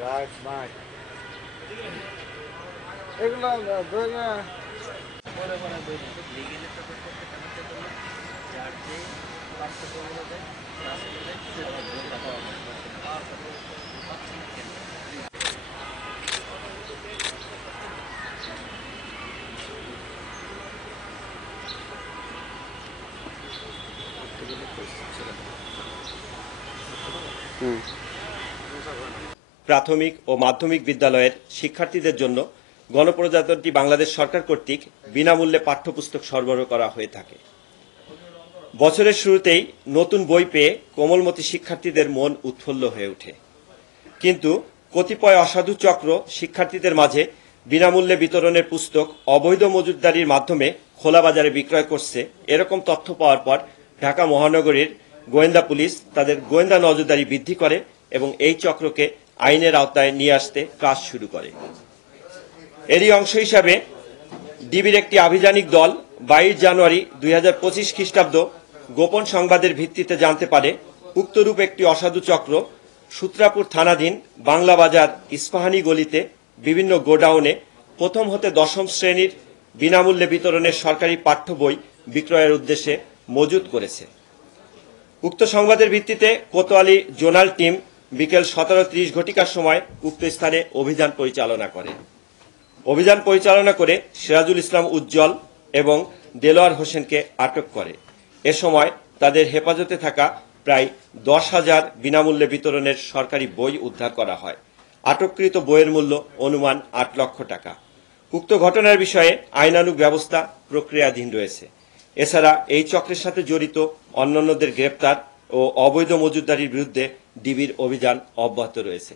গাছ নাই এগুলো ধরে পরে পরে লিগেলের তো করতে টানাতে করলে যার যে পার্থক্যগুলো দেয় রাস্তা দেয় সেটা বলতে পাওয়া যায় পাচ্ছি না কেন প্রাথমিক ও মাধ্যমিক বিদ্যালয়ের শিক্ষার্থীদের জন্য গণপ্রজাতন্ত্রী বাংলাদেশ সরকার কর্তৃক বিনামূল্যে পাঠ্যপুস্তক সরবরাহ করা হয়ে থাকে। বছরের শুরুতেই নতুন বই পেয়ে কোমলমতি শিক্ষার্থীদের মন উৎফুল্ল হয়ে ওঠে, কিন্তু কতিপয় অসাধু চক্র শিক্ষার্থীদের মাঝে বিনামূল্যে বিতরণের পুস্তক অবৈধ মজুতদারির মাধ্যমে খোলা বাজারে বিক্রয় করছে, এরকম তথ্য পাওয়ার পর ঢাকা মহানগরীর গোয়েন্দা পুলিশ তাদের গোয়েন্দা নজরদারি বৃদ্ধি করে এবং এই চক্রকে আইনের আওতায় নিয়ে আসতে কাজ শুরু করে। এরই অংশ হিসাবে ডিবির একটি আভিযানিক দল 22 জানুয়ারি 2025 খ্রিস্টাব্দ গোপন সংবাদের ভিত্তিতে জানতে পারে উক্তরূপ একটি অসাধু চক্র সূত্রাপুর থানাধীন বাংলা বাজার ইস্পাহানি গলিতে বিভিন্ন গোডাউনে প্রথম হতে দশম শ্রেণীর বিনামূল্যে বিতরণের সরকারি পাঠ্য বই বিক্রয়ের উদ্দেশ্যে মজুত করেছে। উক্ত সংবাদের ভিত্তিতে কোতোয়ালি জোনাল টিম বিকেল 17:30 ঘটিকার সময় উক্ত স্থানে অভিযান পরিচালনা করে। অভিযান পরিচালনা করে সিরাজুল ইসলাম উজ্জ্বল এবং দেলোয়ার হোসেনকে আটক করে। এ সময় তাদের হেফাজতে থাকা প্রায় 10,000 বিনামূল্যে বিতরণের সরকারি বই উদ্ধার করা হয়। আটককৃত বইয়ের মূল্য অনুমান 8 লক্ষ টাকা। উক্ত ঘটনার বিষয়ে আইনানুগ ব্যবস্থা প্রক্রিয়াধীন রয়েছে। এছাড়া এই চক্রের সাথে জড়িত অন্যান্যদের গ্রেপ্তার ও অবৈধ মজুতদারির বিরুদ্ধে ডিবির অভিযান অব্যাহত রয়েছে।